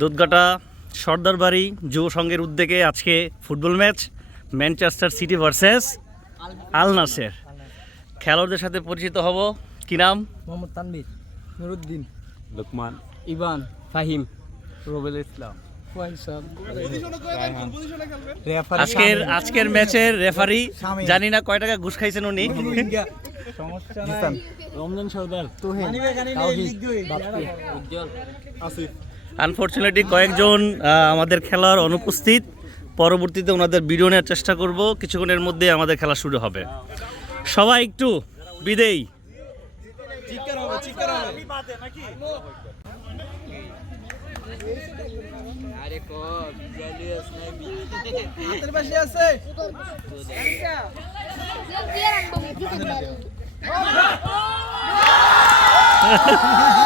দুধগাটা সর্দার বাড়ি যুব সংঘের উদ্যোগে আজকে football match Manchester City versus Al Nassr. খেলোয়াড়দের সাথে পরিচিত হব। কি নাম? মোহাম্মদ তানবির নুরুদ্দিন লুকমান ইবান ফাহিম রুবেল ইসলাম। আজকের আজকের ম্যাচের রেফারি। জানি না কয় টাকা ঘুষ খাইছেন উনি। সমস্যা রমজান সর্দার। উজ্জ্বল। আসিফ। আনফর্চুনেটলি কয়েকজন আমাদের খেলার অনুপস্থিত। পরবর্তীতে ওনাদের ভিডিও নেওয়ার চেষ্টা করব। কিছুক্ষণের মধ্যে আমাদের খেলা শুরু হবে। সবাই একটু বিদেই। আছে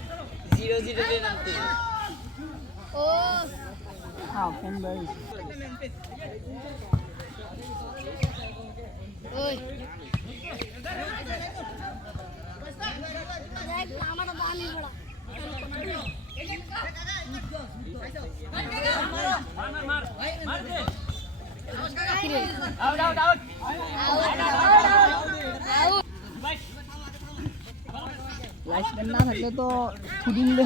জিরো জিরো লেন ও হ্যাঁ ফোন দেয় ওই দেখ আমার দামি বড়া out out out out licence না থাকলে তো ছুটি মিলে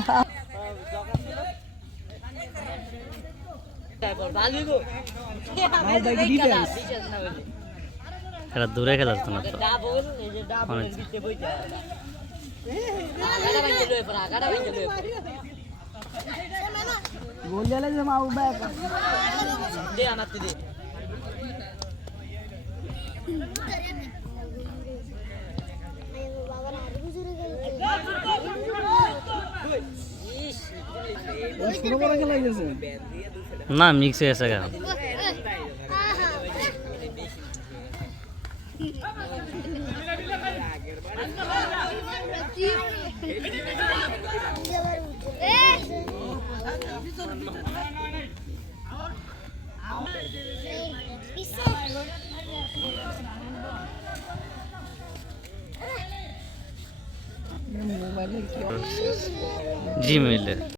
এটা দূরে খেলা না তো। পড়া গোল দিলে যে মাউ ব্যাগ দে আনাতে দে শুরু করে খেলা গেছে না মিক্স হয়ে গেছে গা। মোবাইলে কি জিমেইলে